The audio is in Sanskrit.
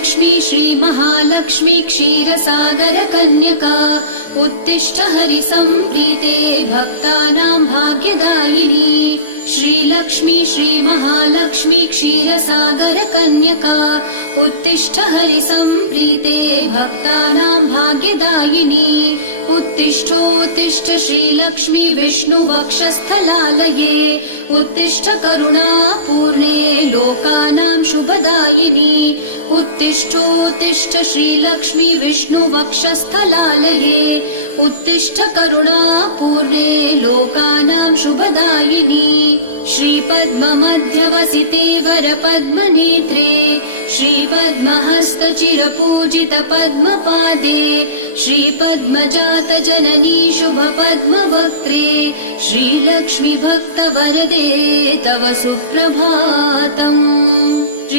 श्रीलक्ष्मी श्रीमहालक्ष्मी क्षीरसागरकन्यका उत्तिष्ठ हरिसम्प्रीते भक्तानां भाग्यदायिनी। श्रीलक्ष्मी श्रीमहालक्ष्मी क्षीरसागरकन्यका उत्तिष्ठ हरिसम्प्रीते भक्तानां भाग्यदायिनी। उत्तिष्ठोत्तिष्ठ श्रीलक्ष्मी विष्णुवक्षस्थलालये उत्तिष्ठ करुणापूर्णे लोकानां शुभदायिनी। उत्तिष्ठोत्तिष्ठ श्रीलक्ष्मी विष्णुवक्षस्थलालये उत्तिष्ठ करुणापूर्णे लोकानां शुभदायिनी। श्रीपद्ममध्यवसिते वरपद्मनेत्रे श्रीपद्महस्तचिरपूजित पद्मपादे श्रीपद्मजातजननी शुभपद्मवक्त्रे श्रीलक्ष्मी भक्तवरदे तव सुप्रभातम्।